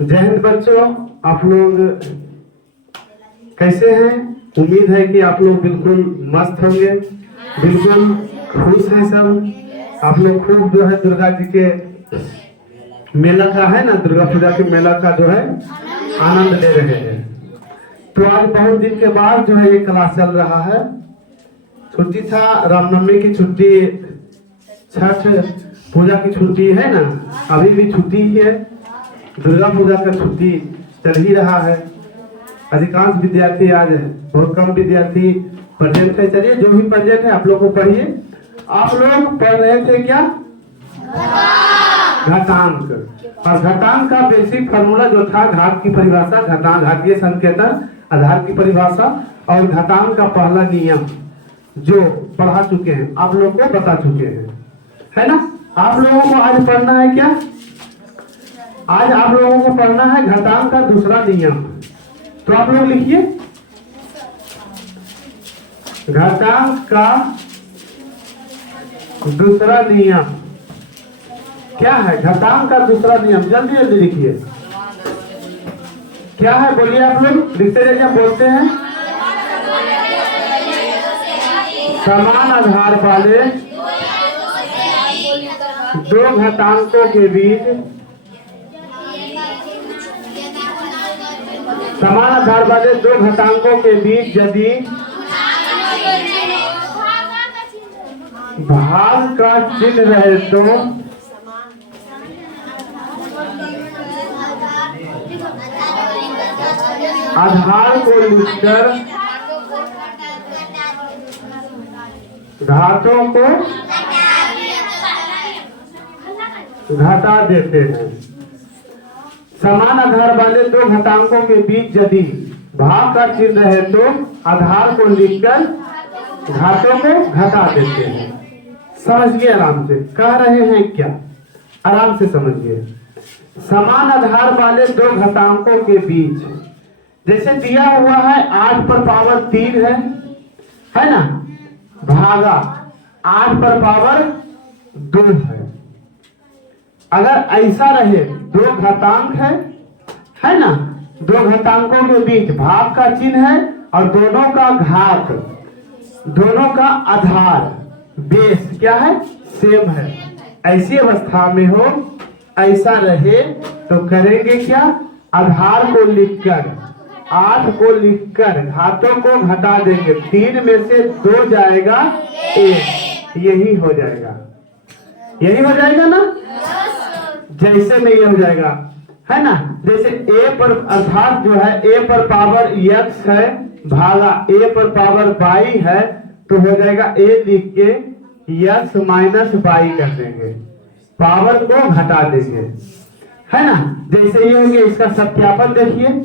जय हिंद बच्चों, आप लोग कैसे हैं? उम्मीद है कि आप लोग बिल्कुल मस्त होंगे, बिल्कुल खुश हैं सब। आप लोग खूब जो है दुर्गा जी के मेला का है ना, दुर्गा पूजा के मेला का जो है आनंद ले रहे हैं। तो आज बहुत दिन के बाद जो है ये क्लास चल रहा है। छुट्टी था, रामनवमी की छुट्टी, छठ पूजा की छुट्टी है ना, अभी भी छुट्टी ही है। दुर्गा पूजा का छुट्टी चल ही रहा है। अधिकांश विद्यार्थी आज बहुत कम विद्यार्थी प्रेजेंट है। चलिए जो भी प्रेजेंट है आप लोग को पढ़िए। आप लोग पढ़ रहे थे क्या? घातांक। और घातांक का बेसिक फार्मूला जो था, घात की परिभाषा, घातांक घातीय संकेतन, आधार की परिभाषा और घातांक का पहला नियम जो पढ़ा चुके हैं, आप लोग को बता चुके हैं, है ना। आप लोगों को आज पढ़ना है क्या? आज आप लोगों को पढ़ना है घातांक का दूसरा नियम। तो आप लोग लिखिए घातांक का दूसरा नियम क्या है? घातांक का दूसरा नियम जल्दी जल्दी लिखिए। क्या है बोलिए? आप लोग लिखते जाइए, हम बोलते हैं। समान आधार वाले दो घातांकों के बीच, समान आधार वाले दो घातांकों के बीच यदि भाग का चिन्ह रहे तो आधार को लिखकर घातों को घटा देते हैं। समान आधार वाले दो घातांकों के बीच यदि भाग का चिन्ह रहे तो आधार को लिखकर घातों को घटा देते हैं। समझिए, आराम से कह रहे हैं क्या, आराम से समझिए। समान आधार वाले दो घातांकों के बीच, जैसे दिया हुआ है 8 पर पावर 3 है ना, भागा 8 पर पावर 2 है। अगर ऐसा रहे, दो घातांक है ना, दो घातांकों के बीच भाग का चिन्ह है और दोनों का घात, दोनों का आधार बेस क्या है? सेम है। ऐसी अवस्था में हो, ऐसा रहे तो करेंगे क्या? आधार को लिखकर, 8 को लिखकर घातों को घटा देंगे। 3 में से 2 जाएगा 1, यही हो जाएगा, यही हो जाएगा ना। जैसे में ये हो जाएगा, है ना। जैसे a पर अर्थात जो है a पर पावर x है भागा a पर पावर y है, तो हो जाएगा a लिख के x माइनस y कर देंगे, पावर को घटा देंगे, है ना। जैसे ये हो गया। इसका सत्यापन देखिए,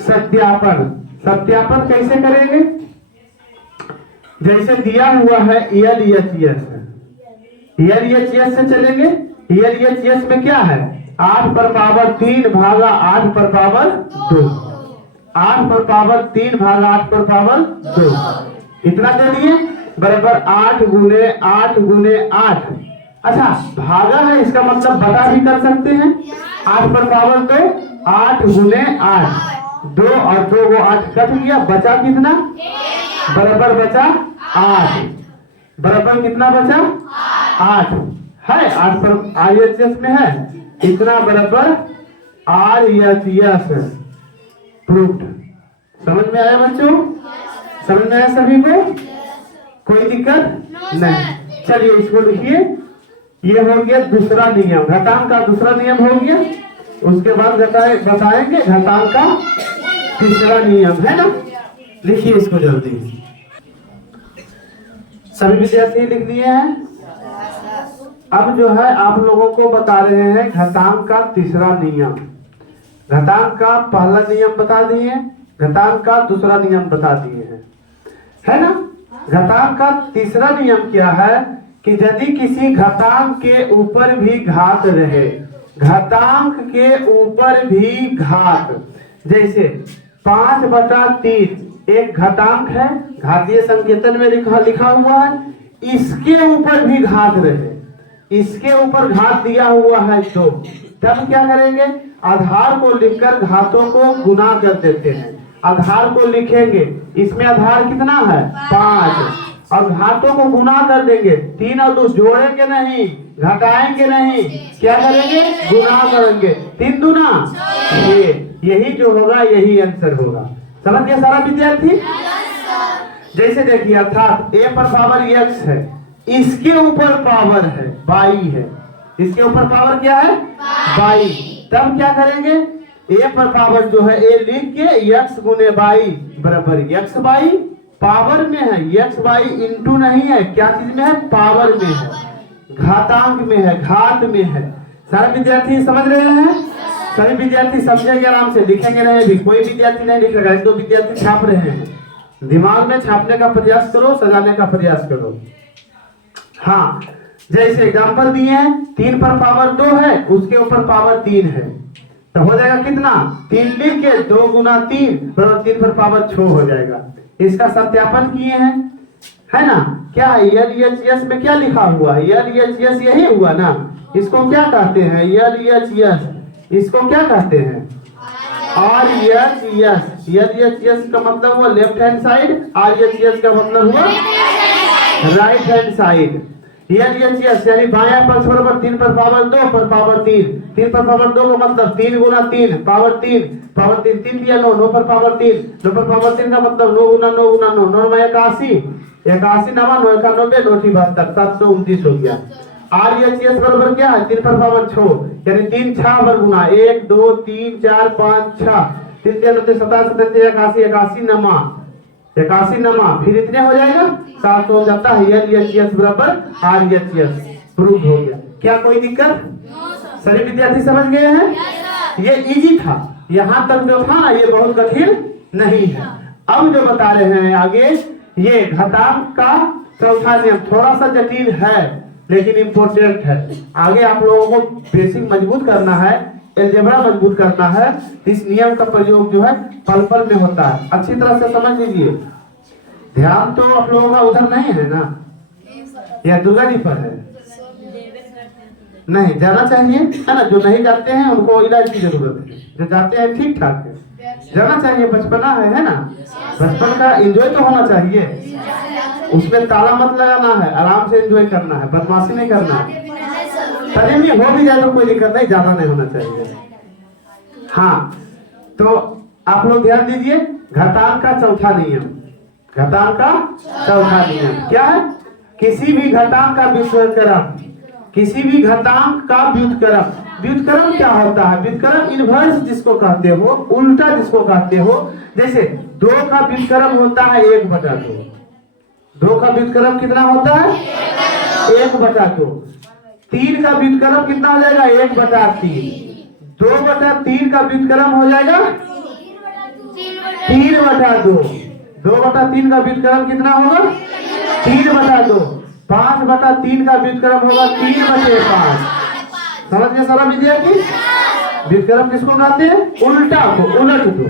सत्यापन, सत्यापन कैसे करेंगे? जैसे दिया हुआ है LHS, LHS से चलेंगे। LHS में क्या है? 8 पर पावर 3 भागा 8 पर पावर 2, 8 पर पावर 3 भागा 8 पर पावर 2, इतना दे दिए, बराबर 8 गुने 8 गुने 8। अच्छा, भागा है, इसका मतलब बटा भी कर सकते हैं। 8 पर पावर 2, 8 गुने 8, 2 और 2 को 8 कट गया, बचा कितना? बराबर बचा 8, बराबर कितना बचा? 8 है। 8 पर RHS में है, इतना बराबर RHS प्रूफ्ड। समझ में आया बच्चों? समझ में आया सभी को? कोई दिक्कत नहीं। चलिए इसको लिखिए। ये हो गया दूसरा नियम, घातांक का दूसरा नियम हो गया। उसके बाद बताएंगे घातांक का तीसरा नियम, है ना। लिखिए इसको जल्दी। सभी विद्यार्थी लिख दिए हैं? अब जो है आप लोगों को बता रहे हैं घातांक का तीसरा नियम। घातांक का पहला नियम बता दिए, घातांक का दूसरा नियम बता दिए हैं, है ना। घातांक का तीसरा नियम क्या है कि यदि किसी घातांक के ऊपर भी घात रहे, घातांक के ऊपर भी घात, जैसे 5/3 एक घातांक है, घातीय संकेतन में लिखा हुआ है, इसके ऊपर भी घात रहे, इसके ऊपर घात दिया हुआ है 2, तब क्या करेंगे, आधार को लिखकर घातों को गुना कर देते हैं। आधार को लिखेंगे, इसमें आधार कितना है 5, और घातों को गुना कर देंगे। 3 और 2 जोड़ेंगे नहीं, घटाएंगे नहीं, क्या करेंगे, गुना करेंगे। 3 दूना 6, यही जो होगा यही आंसर होगा। समझ गए सारा विद्यार्थी? जैसे देखिए, अर्थात a पर पावर x है, इसके ऊपर पावर है y है, इसके ऊपर पावर क्या है y। तब क्या करेंगे, a पर पावर जो है a लिख के x गुने y बराबर x y, पावर में है, x y इंटू नहीं है, क्या चीज में है, पावर में है, घातांक में है, घात में है। सारे विद्यार्थी समझ रहे हैं? सभी विद्यार्थी समझेंगे, आराम से लिखेंगे नहीं भी, कोई विद्यार्थी नहीं लिखेगा। 1-2 विद्यार्थी छाप रहे हैं, दिमाग में छापने का प्रयास करो, सजाने का प्रयास करो। हाँ, जैसे एग्जांपल दिए हैं, 3 पर पावर 2 है, उसके ऊपर पावर 3 है, तो हो जाएगा कितना, 3 लिख के 2 गुना 3 बराबर 3 पर पावर 6 हो जाएगा। इसका सत्यापन किए हैं, है ना? क्या है, LHS में क्या लिखा हुआ है, LHS यही हुआ ना। इसको क्या कहते हैं, LHS, इसको क्या कहते हैं, RHS। LHS का मतलब हुआ लेफ्ट हैंड साइड, RHS का मतलब हुआ राइट हैंड साइड। LHS यानी बायां पक्ष बराबर 3 पर पावर 2 पर पावर 3, 3 पर पावर 2 का मतलब 3 गुना 3 पावर 3, पावर 3 3 दिया 9, 9 पर पावर 3, 9 पर पावर 3 का मतलब 9 गुना 9 गुना 9, 9 में 81, 81 नवा 9 का 90, 9 72, 729 हो गया। RHS बराबर क्या है, 3 पर पावर 6 यानी 3 6 पर गुना 1 2 3 4 5 6, 3 3 27 87 81 81 नमा 81 नमा, फिर इतने हो जाएगा 7 हो जाता है। LHS बराबर RHS प्रूव हो गया। क्या कोई दिक्कत? सभी विद्यार्थी समझ गए हैं? ये इजी था, यहाँ तक जो था ना ये बहुत कठिन नहीं है। अब जो बता रहे हैं आगे, ये घातांक का चौथा नियम थोड़ा सा जटिल है लेकिन इम्पोर्टेंट है। आगे आप लोगों को बेसिक मजबूत करना है, अलजेब्रा मजबूत करना है, इस नियम का प्रयोग जो है पल पल में होता है। अच्छी तरह से समझ लीजिए। ध्यान तो आप लोगों का उधर नहीं है ना, या दुर्गा जी पर है? नहीं, जाना चाहिए, है ना? जो नहीं जाते हैं उनको इलाज की जरूरत है, जो जाते हैं ठीक ठाक है, जाना चाहिए, बचपना है ना? बचपन का एंजॉय तो होना चाहिए, उसमें ताला मत लगाना है, आराम से एंजॉय करना है, बदमाशी नहीं करना है। तभी में हो भी जाए तो कोई दिक्कत नहीं, ज्यादा नहीं होना चाहिए। हाँ, तो आप लोग ध्यान दीजिए, घातांक का चौथा नियम, घातांक का चौथा नियम क्या है? किसी भी घातांक का व्युत्क्रम, किसी भी घातांक का व्युत्क्रम, व्युत्क्रम क्या होता है? व्युत्क्रम इनवर्स जिसको कहते हो, उल्टा जिसको कहते हो। जैसे 2 का व्युत्क्रम होता है 1/2, 2 का व्युत्क्रम कितना होता है 1/2, 3 का व्युत्क्रम कितना हो जाएगा 1/3, 2/3 का व्युत्क्रम हो जाएगा 3/2, 2/3 का व्युत्क्रम कितना होगा 3/2, 5/3 का व्युत्क्रम होगा 3/5। समझ गए सारा विद्यार्थी? व्युत्क्रम किसको कहते हैं? उल्टा को, उलट को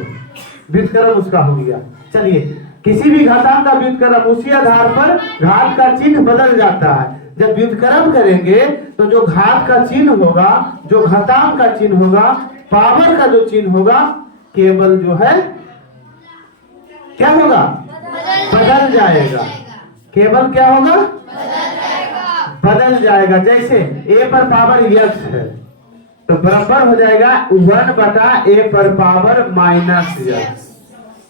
व्युत्क्रम उसका हो गया। चलिए, किसी भी घातांक का व्युत्क्रम उसी आधार पर घात का चिन्ह बदल जाता है। जब व्युत्क्रम करेंगे तो जो घात का चिन्ह होगा, जो घातांक का चिन्ह होगा, पावर का जो चिन्ह होगा, केवल जो है क्या होगा, बदल जाएगा। केवल क्या होगा, बदल जाएगा। जैसे a पर पावर x है तो बराबर हो जाएगा 1/a पर पावर -x,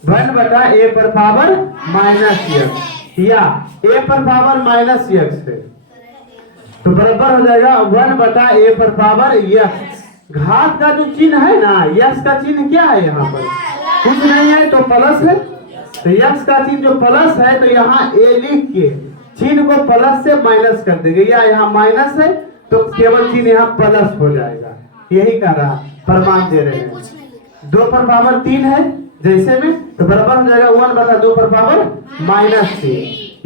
1/a पर पावर -x, या a पर पावर -x है तो बराबर हो जाएगा 1/a पर पावर x। घात का जो चिन्ह है ना, x का चिन्ह क्या है, यहाँ पर कुछ नहीं है तो प्लस है, तो x का चिन्ह जो प्लस है तो यहाँ a लिख के चिन्ह को प्लस से माइनस कर देंगे, या यहाँ माइनस है तो केवल चिन्ह यहाँ प्लस हो जाएगा। यही कह रहा प्रमाण दे रहे हैं। 2 पर पावर 3 है जैसे में, तो बराबर हो जाएगा 1/2 पर पावर -3।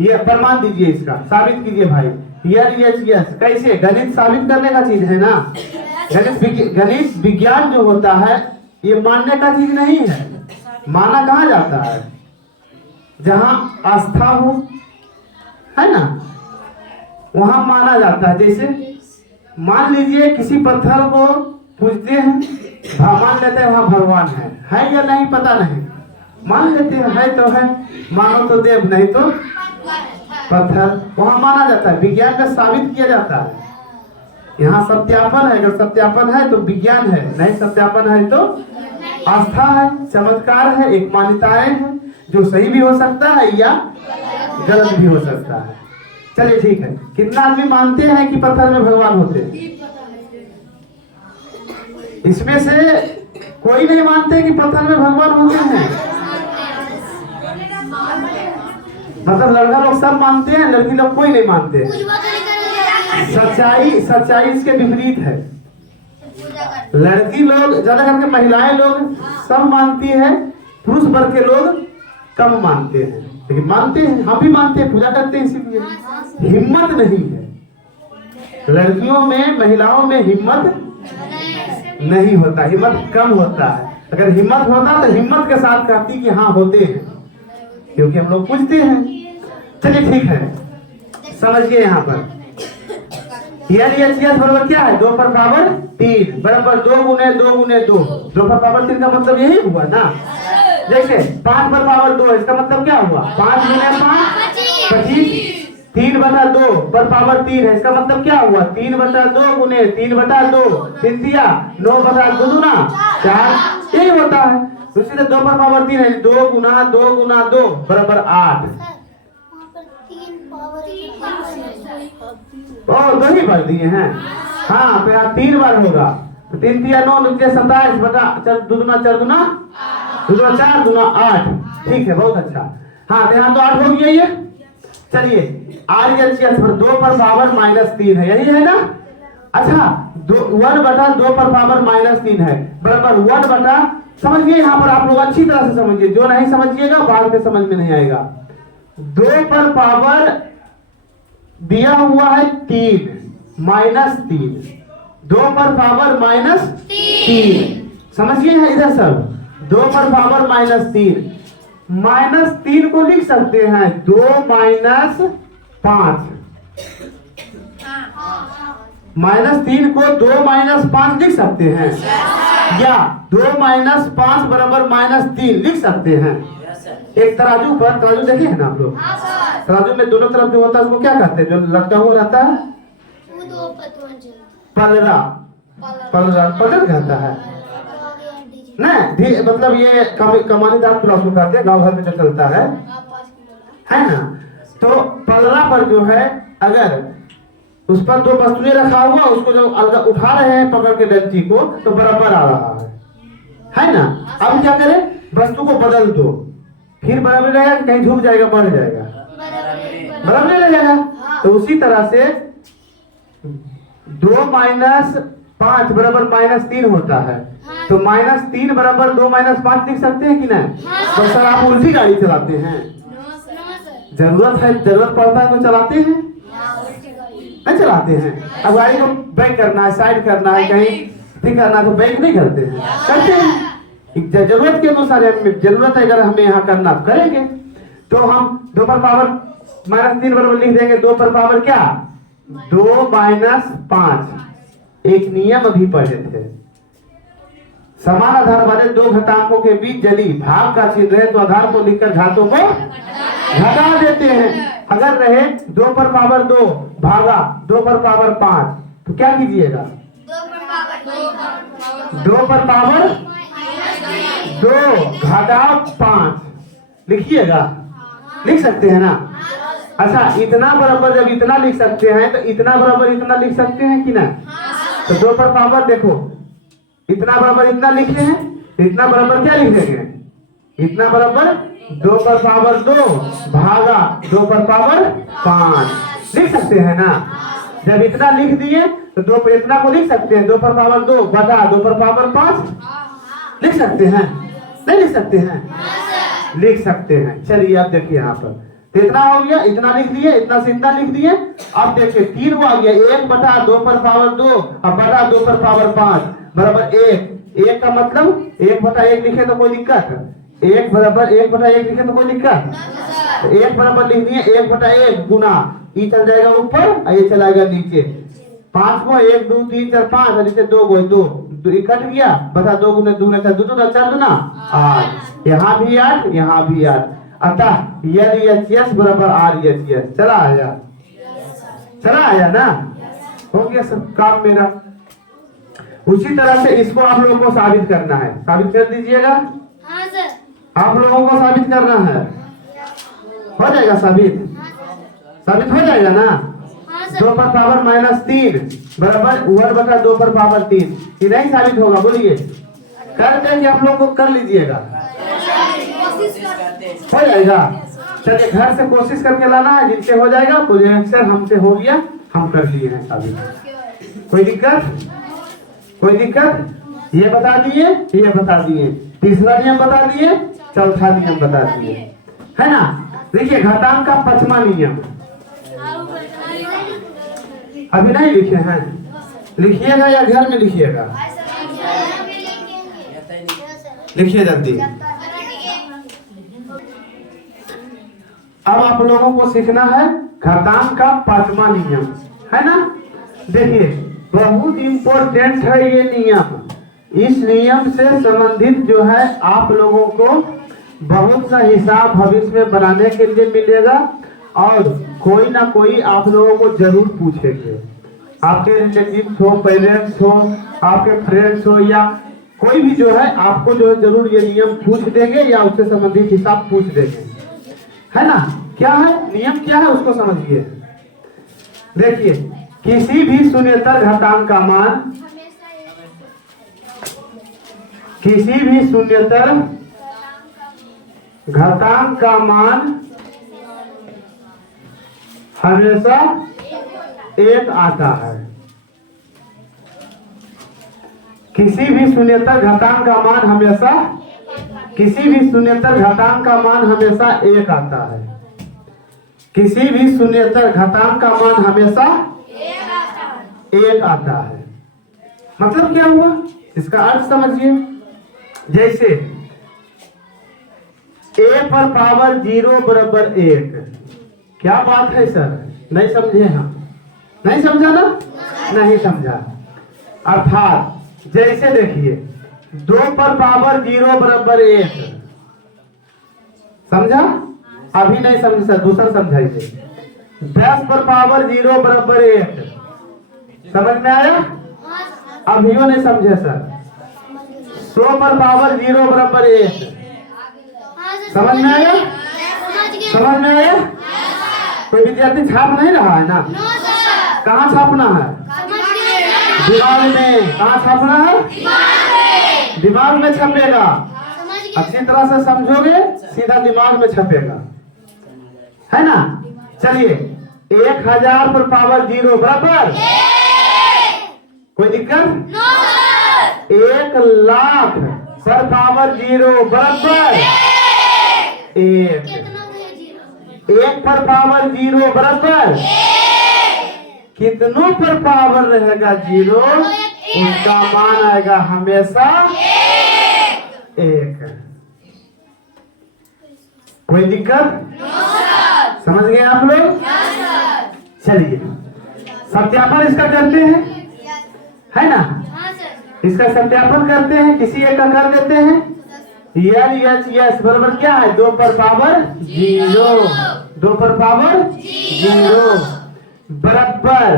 ये प्रमाण दीजिए, इसका साबित कीजिए भाई। LHS कैसे? गणित साबित करने का चीज है ना। गणित विज्ञान जो होता है ये मानने का चीज नहीं है। माना कहाँ जाता है? जहाँ आस्था हो, है ना, वहां माना जाता है। जैसे मान लीजिए किसी पत्थर को पूछते हैं, मान लेते हैं वहाँ भगवान है या नहीं पता नहीं, मान लेते हैं है तो है, मानो तो देव नहीं तो पत्थर, वहाँ माना जाता है, विज्ञान में साबित किया जाता है। यहाँ सत्यापन है, अगर सत्यापन है तो विज्ञान है, नहीं सत्यापन है तो आस्था है, चमत्कार है, एक मान्यताएं हैं जो सही भी हो सकता है या गलत भी हो सकता है। चलिए ठीक है, कितना आदमी मानते हैं कि पत्थर में भगवान होते हैं? इसमें से कोई नहीं मानते कि पत्थर में भगवान होते हैं? मतलब लड़का लोग सब मानते हैं, लड़की लोग कोई नहीं मानते। सच्चाई इसके विपरीत है। लड़की लोग ज्यादा करके, महिलाएं लोग सब मानती है, पुरुष वर्ग के लोग कम मानते हैं, लेकिन मानते हैं, हम भी मानते हैं, पूजा करते हैं। इसीलिए हिम्मत नहीं है लड़कियों में, महिलाओं में हिम्मत नहीं होता, हिम्मत कम होता है। अगर हिम्मत होता तो हिम्मत के साथ कहती कि हाँ होते हैं, क्योंकि हम लोग पूछते हैं। चलिए ठीक है, समझिए यहाँ पर बराबर क्या है? 2 पर पावर 3 बराबर 2 गुने 2 गुने 2। 2 पर पावर 3 का मतलब यही हुआ ना। जैसे 5 पर पावर 2, इसका मतलब क्या हुआ? 5 गुने 5 25। 3/2 पर पावर 3 है, इसका मतलब क्या हुआ? 3/2 गुने 3/2 3 दिया 9/2 दूना 4, यही होता है। दूसरी से 2 पर पावर 3 है, 2 गुना 2 गुना 2 बराबर 8। ओ 2 ही भर दिए हैं, हाँ तो यहाँ 3 बार होगा, तो 3 दिया 9 नीचे 27 बटा 4 दूना 4 दूना 4 दूना 8। ठीक है, बहुत अच्छा। हाँ तो यहाँ तो 8 हो गया ये। चलिए RHS पर 2 पर पावर -3 है, यही है ना। अच्छा 1/2 पर पावर -3 है बराबर 1/, समझिए यहाँ पर आप लोग अच्छी तरह से समझिए, जो नहीं समझिएगा बाद में समझ में नहीं आएगा। 2 पर पावर दिया हुआ है 3 -3, 2 पर पावर -3, समझिए है इधर सब। 2 पर पावर -3, -3 को लिख सकते हैं 2 - 5, -3 को 2 - 5 लिख सकते हैं, या 2 - 5 बराबर -3 लिख सकते हैं। एक तराजू पर, तराजू देखे हैं ना आप लोग? तराजू में दोनों तरफ जो होता है उसको क्या कहते हैं? जो लटका हुआ रहता है पलड़ा, पलड़ कहता है नहीं, मतलब ये कमानीदार प्लॉट को कहते हैं, गाँव घर में जो चलता है ना। तो पलड़ा पर जो है, अगर उस पर 2 वस्तुएं रखा हुआ, उसको जो अलग उठा रहे हैं पकड़ के डंडी को, तो बराबर आ रहा है ना। अब क्या करें? वस्तु को बदल दो, फिर बराबर रहेगा, कहीं झुक जाएगा, बढ़ जाएगा, बराबर रहेगा। तो उसी तरह से 2 - 5 बराबर -3 होता है, तो -3 बराबर 2 - 5 लिख सकते हैं कि नहीं? तो सर आप उल्टी गाड़ी चलाते हैं? जरूरत है, जरूरत पड़ता है तो चलाते हैं, नहीं चलाते हैं। अब गाड़ी को ब्रेक करना है, साइड करना है, कहीं ठीक करना है तो ब्रेक नहीं करते हैं, करते हैं जरूरत के अनुसार। जरूरत है अगर हमें यहाँ करना करेंगे, तो हम 2 पर पावर -3 बराबर लिख देंगे 2 पर पावर क्या? 2 - 5। एक नियम अभी पढ़े थे, समान आधार वाले 2 घटांकों के बीच यदि भाग का चिन्ह रहे तो आधार को लिखकर घातों को घटा देते हैं। अगर रहे 2 पर पावर 2 भागा 2 पर पावर 5, तो क्या कीजिएगा? 2 पर पावर 2 घटा 5 लिखिएगा, लिख सकते हैं ना। अच्छा इतना बराबर जब इतना लिख सकते हैं, तो इतना बराबर इतना लिख सकते हैं कि ना। तो 2 पर पावर देखो, इतना बराबर इतना लिखे हैं, इतना बराबर क्या लिखेंगे? इतना बराबर 2 पर पावर 2 भागा 2 पर पावर 5 लिख सकते हैं ना। जब इतना लिख दिए तो 2 पर इतना को लिख सकते हैं, 2 पर पावर 2 बटा 2 पर पावर 5 लिख सकते हैं, नहीं लिख सकते हैं? लिख सकते हैं। चलिए अब देखिए यहाँ पर, तो इतना हो गया, इतना लिख दिए, इतना से इतना लिख दिए। अब देखिए 3 हुआ गया, 1 बटा 2 पर पावर 2 और बटा 2 पर पावर 5 बराबर 1। 1 का मतलब 1 बटा 1 लिखे तो कोई दिक्कत? 1 बराबर 1 बटा 1 लिखे तो कोई दिक्कत? 1 बराबर लिख दिए, 1 बटा 1 गुना, ये चल जाएगा ऊपर और ये चलाएगा नीचे। 5 को 1 2 3 4 5 और नीचे 2 को 2 कट गया, बता 2 गुने 2 गुने 2 2 4 दूना 8, यहाँ भी 8 यहाँ भी 8, अतः LHS बराबर RHS। चला आया ना, हो गया सब काम मेरा। उसी तरह से इसको आप लोगों को साबित करना है, साबित कर दीजिएगा। हाँ सर। आप लोगों को साबित करना है, हो जाएगा साबित, साबित हो जाएगा ना। 2 पर पावर -3 बराबर 1 बटा 2 पर पावर 3, ये नहीं साबित होगा, बोलिए करते कि आप लोग को कर लीजिएगा, हो जाएगा। चलिए घर से कोशिश करके लाना है, जिनसे हो जाएगा प्रोजेक्शन हमसे हो गया, हम कर लिए हैं साबित। कोई दिक्कत, कोई दिक्कत, ये बता दिए, ये बता दिए, तीसरा नियम बता दिए, चौथा नियम बता दिए, है ना। देखिए घातांक का 5वां नियम अभी नहीं लिखे हैं, लिखिएगा या घर में लिखिएगा, लिखिए जल्दी। अब आप लोगों को सीखना है घातांक का 5वां नियम, है ना। देखिए बहुत इम्पोर्टेंट है ये नियम। इस नियम से संबंधित जो है आप लोगों को बहुत सा हिसाब भविष्य में बनाने के लिए मिलेगा, और कोई ना कोई आप लोगों को जरूर पूछेंगे। आपके रिलेटिव्स हो, पेरेंट्स हो, आपके फ्रेंड्स हो, या कोई भी जो है आपको जो है जरूर ये नियम पूछ देंगे या उससे संबंधित हिसाब पूछ देंगे, है ना। क्या है नियम, क्या है उसको समझिए। देखिए किसी भी शून्येतर घातांक का मान, किसी भी शून्येतर घातांक का मान हमेशा 1 आता है। किसी भी शून्येतर घातांक का मान हमेशा, किसी भी शून्येतर घातांक का मान हमेशा 1 आता है। किसी भी शून्येतर घातांक का मान हमेशा 1 आता है। मतलब क्या हुआ, इसका अर्थ समझिए। जैसे a पर पावर 0 बराबर 1, क्या बात है सर, नहीं समझे हम, नहीं समझा ना, नहीं समझा। अर्थात जैसे देखिए 2 पर पावर 0 बराबर 1, समझा, अभी नहीं समझे सर, दूसरा समझाइए। 10 पर पावर 0 बराबर 1, समझ में आया, अभियो नहीं समझे सर। 100 पर पावर 0 बराबर 1, समझ में आया, समझ में आया। कोई विद्यार्थी छाप नहीं रहा है ना, कहाँ छापना है, दिमाग में। कहाँ छापना है, दिमाग में छपेगा। अच्छी तरह से समझोगे सीधा दिमाग में छपेगा, है ना। चलिए 1000 पर पावर 0 बराबर, कोई दिक्कत, 1,00,000 पर पावर 0 बराबर 1, 1 पर पावर 0 बराबर, कितनों पर पावर रहेगा 0, उसका मान आएगा हमेशा 1। कोई दिक्कत, समझ गए आप लोग। चलिए सत्यापन इसका करते हैं, है ना, इसका सत्यापन करते हैं, किसी एक का कर देते हैं। LHS बराबर क्या है, 2 पर पावर 0, 2 पर पावर 0 बराबर।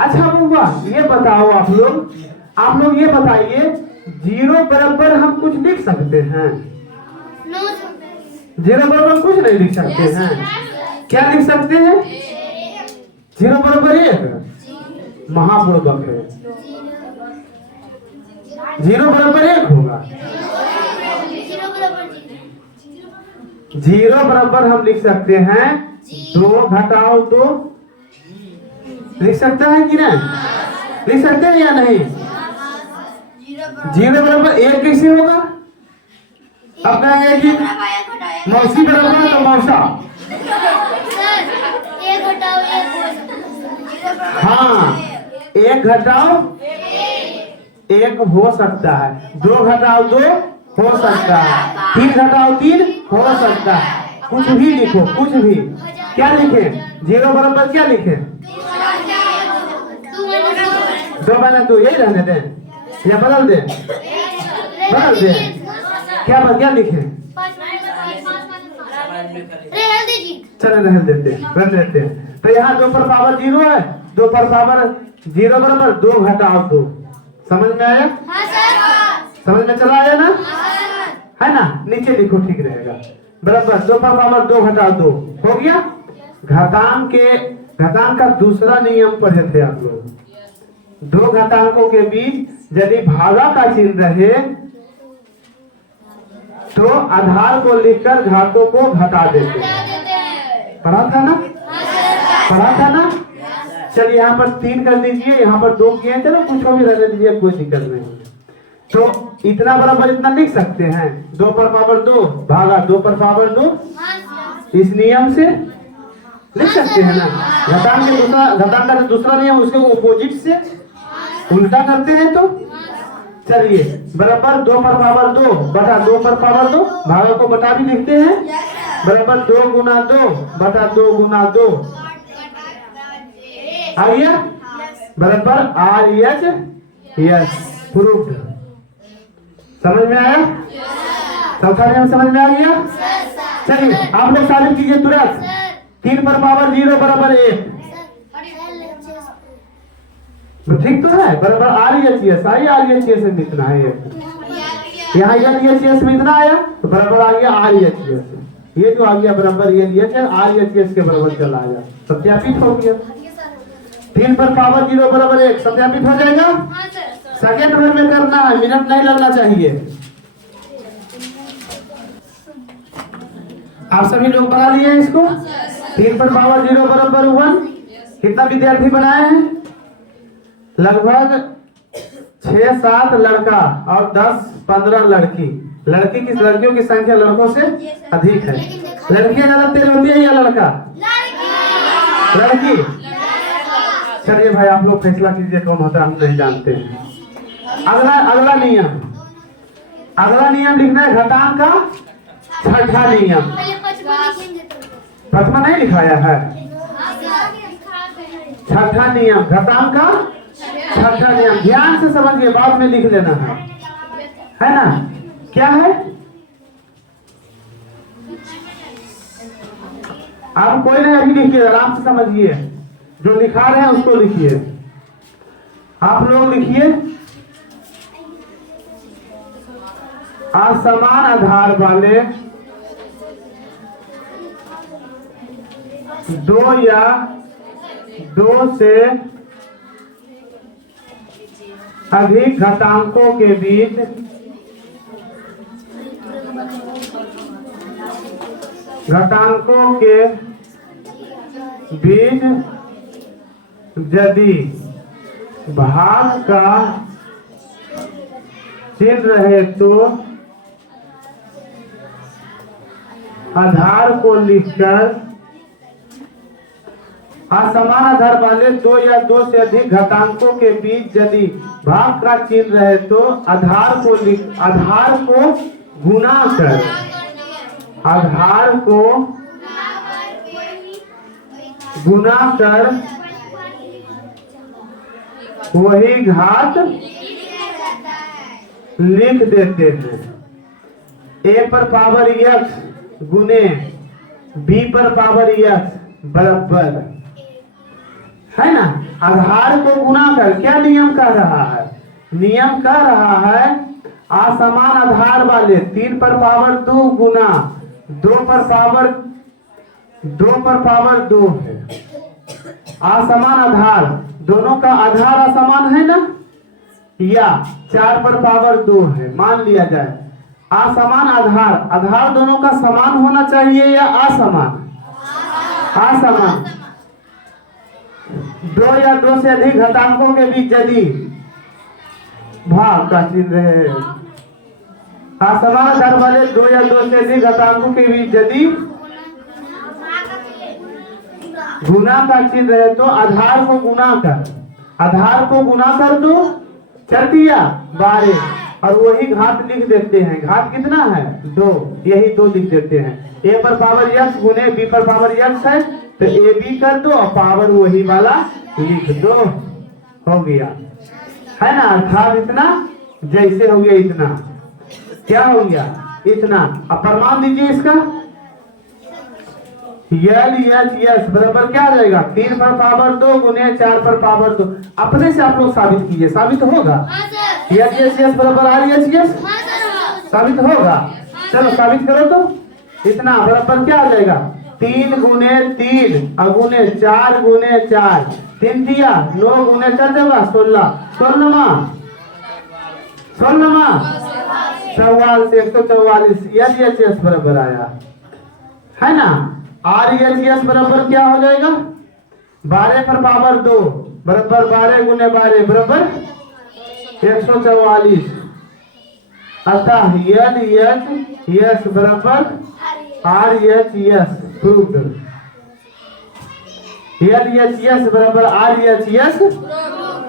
अच्छा बुआ ये बताओ आप लोग ये बताइए, 0 बराबर हम कुछ लिख सकते हैं, 0 बराबर कुछ नहीं लिख सकते हैं, क्या लिख सकते हैं, 0 बराबर 1 महापूर्वक है, 0 बराबर 1 होगा, 0 बराबर हम लिख सकते हैं 2 घटाओ 2, लिख सकते हैं कि नहीं, लिख सकते हैं या नहीं। 0 बराबर 1 कैसे होगा, अब कहेंगे कि मौसी बराबर तो मौसा, हाँ 1 घटाओ 1 हो सकता है, 2 घटाओ 2 हो सकता है, 3 घटाओ 3 हो सकता है, कुछ भी लिखो, कुछ भी। क्या लिखे, 0 बराबर क्या लिखे, 2 बना 2, यही रहने दें, या बदल दे? बदल दे। क्या लिखे? चले रहने देते हैं। तो यहाँ 2 पर पावर 0 है, 2 पर पावर 0 बराबर 2 घटाओ 2। समझ में आया? समझ में चला आया ना? है ना? नीचे लिखो ठीक रहेगा। बराबर 2 पर पावर 2 घटाओ 2 हो गया। घातांक का दूसरा नियम पढ़े थे आप लोग। 2 घातांकों के बीच यदि भागा का चिन्ह रहे तो आधार को लिखकर घातों को घटा देते हैं। पढ़ा था ना? चलिए यहाँ पर 3 कर दीजिए, यहाँ पर 2 किए, चलो कुछ भी रहने दीजिए, कोई दिक्कत नहीं। तो इतना बराबर इतना लिख सकते हैं। 2 पर पावर 2 भागा 2 पर पावर 2, इस नियम से लिख सकते हैं ना। घटांक का दूसरा नियम उसके अपोजिट से उल्टा करते हैं तो चलिए बराबर 2 पर पावर 2 बटा 2 पर पावर 2, भागा को बटा भी लिखते हैं, बराबर 2 गुना 2 बटा 2 गुना 2 आ गया, बराबर RHS प्रूव्ड। समझ में आया? चौथा नियम समझ में आ गया? चलिए आप लोग साबित कीजिए तुरंत। 3 पर पावर 0 बराबर 1, ठीक तो है, बराबर RHS में इतना है। यहाँ LHS में इतना आया तो बराबर आ गया RHS। ये जो आ गया बराबर RHS के बराबर चला आया, सत्यापित हो गया। 3 पर पावर 0 बराबर 1 सत्यापित हो जाएगा। सेकंड भर में करना है, मिनट नहीं लगना चाहिए। आप सभी लोग बना लिए इसको। 3 पर पावर 0 बराबर 1। कितना विद्यार्थी बनाए हैं? लगभग 6-7 लड़का और 10-15 लड़की। लड़कियों की संख्या लड़कों से अधिक है। लड़कियां ज्यादा तेज होती है या लड़का? लड़की। चलिए भाई आप लोग फैसला कीजिए कौन होता है, हम नहीं जानते हैं। अगला नियम लिखना है घटांक का छठा नियम। प्रथमा नहीं लिखाया है। छठा नियम घटांक का छठा नियम, ध्यान से समझिए, बाद में लिख लेना है ना? क्या है? आप कोई नहीं अभी लिखिए, आराम से समझिए। जो लिखा रहे हैं उसको लिखिए। आप लोग लिखिए असमान आधार वाले 2 या 2 से अधिक घातांकों के बीच यदि भाग का चिन्ह रहे तो आधार को लिखकर असमान आधार वाले 2 या 2 से अधिक घातांकों के बीच यदि भाग का चिन्ह रहे तो आधार को गुणा कर वही घात लिख देते हैं। A पर पावर x गुने B पर पावर x बराबर है ना। आधार को गुना कर, क्या नियम कह रहा है? नियम कह रहा है असमान आधार वाले 3 पर पावर 2 गुना 2 पर पावर 2 है। असमान आधार, दोनों का आधार असमान है ना, या 4 पर पावर 2 है, मान लिया जाए। असमान आधार दोनों का समान होना चाहिए या असमान? असमान। 2 या 2 से अधिक घातांकों के बीच यदि भाग का चिन्ह है, असमान आधार वाले 2 या 2 से अधिक घातांकों के बीच यदि गुना का चिन्ह है तो आधार को गुना कर दो, चल दिया 12, और वही घात लिख देते हैं। घात कितना है? 2, यही 2 लिख देते हैं। A पर पावर x गुने B पर पावर x है तो AB कर दो और पावर वही वाला लिख दो, हो गया है ना। अर्थात इतना जैसे हो गया इतना, क्या हो गया इतना। अब प्रमाण दीजिए इसका। LHS बराबर क्या आ जाएगा 3 पर पावर 2 गुने 4 पर पावर 2। अपने से आप लोग साबित कीजिए, साबित होगा। LHS बराबर RHS साबित होगा। चलो साबित करो तो। इतना बराबर क्या आ जाएगा 3 गुने 3 अगुने 4 गुने 4, 3 दिया 9 गुने 4 देगा 16, 16 44 144 LHS बराबर आया है ना। RHS बराबर क्या हो जाएगा 12 पर पावर 2 बराबर 12 गुने 12 बराबर 144। अतः LHS बराबर RHS प्रूव्ड। LHS बराबर RHS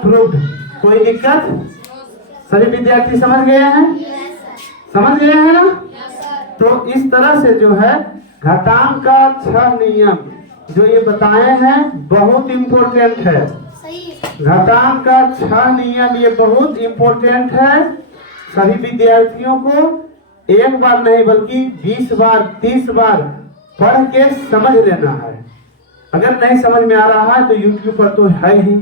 प्रूव्ड। कोई दिक्कत? सभी विद्यार्थी समझ गए हैं? समझ गए हैं ना। तो इस तरह से जो है घातांक का 6 नियम जो ये बताए हैं बहुत इम्पोर्टेंट है। घातांक का 6 नियम ये बहुत इम्पोर्टेंट है। सभी विद्यार्थियों को एक बार नहीं बल्कि 20 बार 30 बार पढ़ के समझ लेना है। अगर नहीं समझ में आ रहा है तो YouTube पर तो है ही,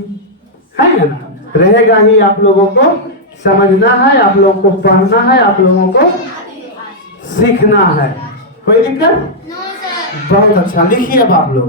है ना, रहेगा ही। आप लोगों को समझना है, आप लोगों को पढ़ना है, आप लोगों को सीखना है। कोई दिक्कत? बहुत अच्छा, लिखिए अब आप लोग।